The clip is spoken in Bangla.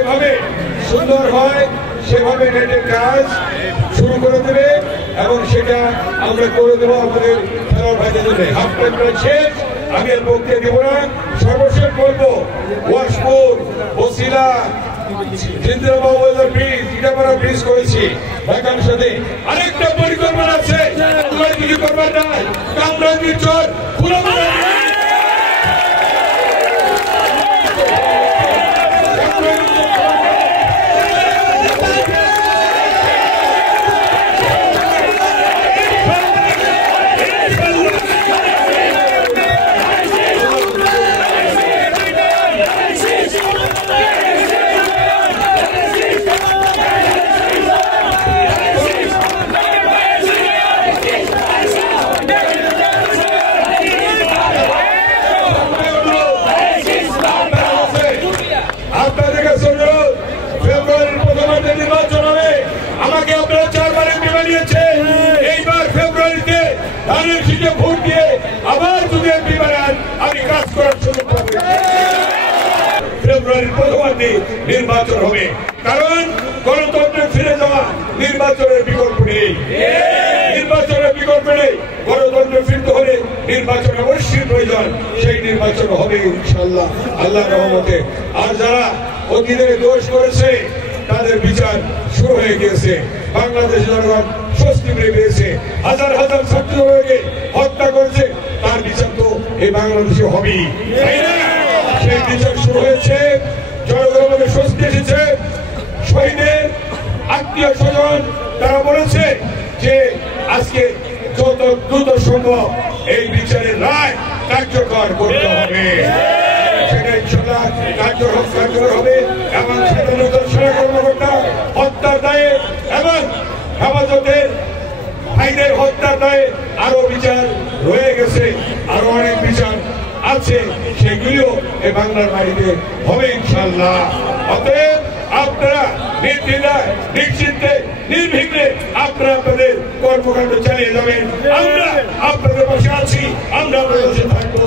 যেভাবে সুন্দর হয় সেভাবে নেটের কাজ শুরু করে দেবে এবং সেটা আমরা করে দেবো আমাদের খেলোয়াড় ভাইদের জন্য। হাফ টাইম প্রায় শেষ, আমি এর পক্ষে দেব না। সর্বশেষ বলবো ওয়াশপুর বসিলা ব্রিজ করেছি ঢাকার সাথে আরেকটা পরিকল্পনা আছে, কিছু করবার নাই। কামরাঙ্গীর চর আমাকে আপনারা 4 বার এমপি বানিয়েছে। এইবার ফেব্রুয়ারিতে ধানের শীষে ভোট দিয়ে আবার যদি এমপি বানান আমি কাজ করার সুযোগ পাবো। ফেব্রুয়ারির প্রথমার্ধে নির্বাচন হবে, কারণ গণতন্ত্রে ফিরে যাওয়া নির্বাচনের বিকল্প নেই। নির্বাচনের বিকল্প নেই। গণতন্ত্রে ফিরতে হলে নির্বাচন অবশ্যই প্রয়োজন। সেই নির্বাচন হবে ইনশাআল্লাহ আল্লাহর রহমতে। আর যারা অতীতে দোষ করেছে তাদের বিচার শুরু হয়ে গিয়েছে। বাংলাদেশ জনগণ স্বস্তি পেয়েছে। হাজার হাজার ছাত্রকে হত্যা করেছে, তার বিচার তো এই বাংলাদেশে হবেই, তাই না? সেই বিচার শুরু হয়েছে, জনগণের মধ্যে স্বস্তি এসেছে। শহীদের আত্মীয় স্বজন তারা বলেছে যে আজকে যত দ্রুত সম্ভব এই বিচারের রায় কার্যকর করতে হবে। সেটা ইনশাআল্লাহ কার্যকর হবে এবং সেনা কর্মকর্তা হত্যার দায়ে এবং হেফাজতের ভাইদের হত্যার দায়ে আরো বিচার রয়ে গেছে, আরো অনেক বিচার আছে, সেগুলিও এই বাংলার বাড়িতে হবে ইনশাআল্লাহ। অতএব আপনারা নির্দ্বিধায় নিশ্চিন্তে নির্বিঘ্নে আপনারা আপনাদের কর্মকাণ্ড চালিয়ে যাবেন। আমরা আপনাদের পাশে আছি, আমরা আপনাদের পাশে থাকবো।